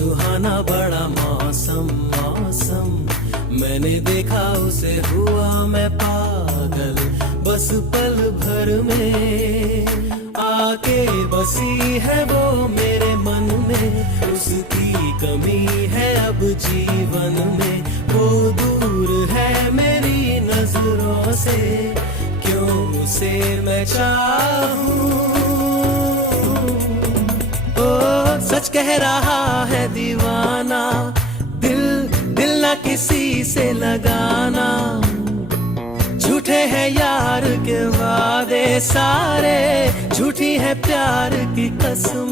सुहाना बड़ा मौसम मौसम, मैंने देखा उसे हुआ मैं पागल, बस पल भर में आके बसी है वो मेरे मन में। उसकी कमी है अब जीवन में, वो दूर है मेरी नजरों से, क्यों उसे मैं चाहूं। ओ सच कह रहा है दीवाना, दिल ना किसी से लगाना, झूठे हैं यार के वादे सारे, झूठी है प्यार की कसम।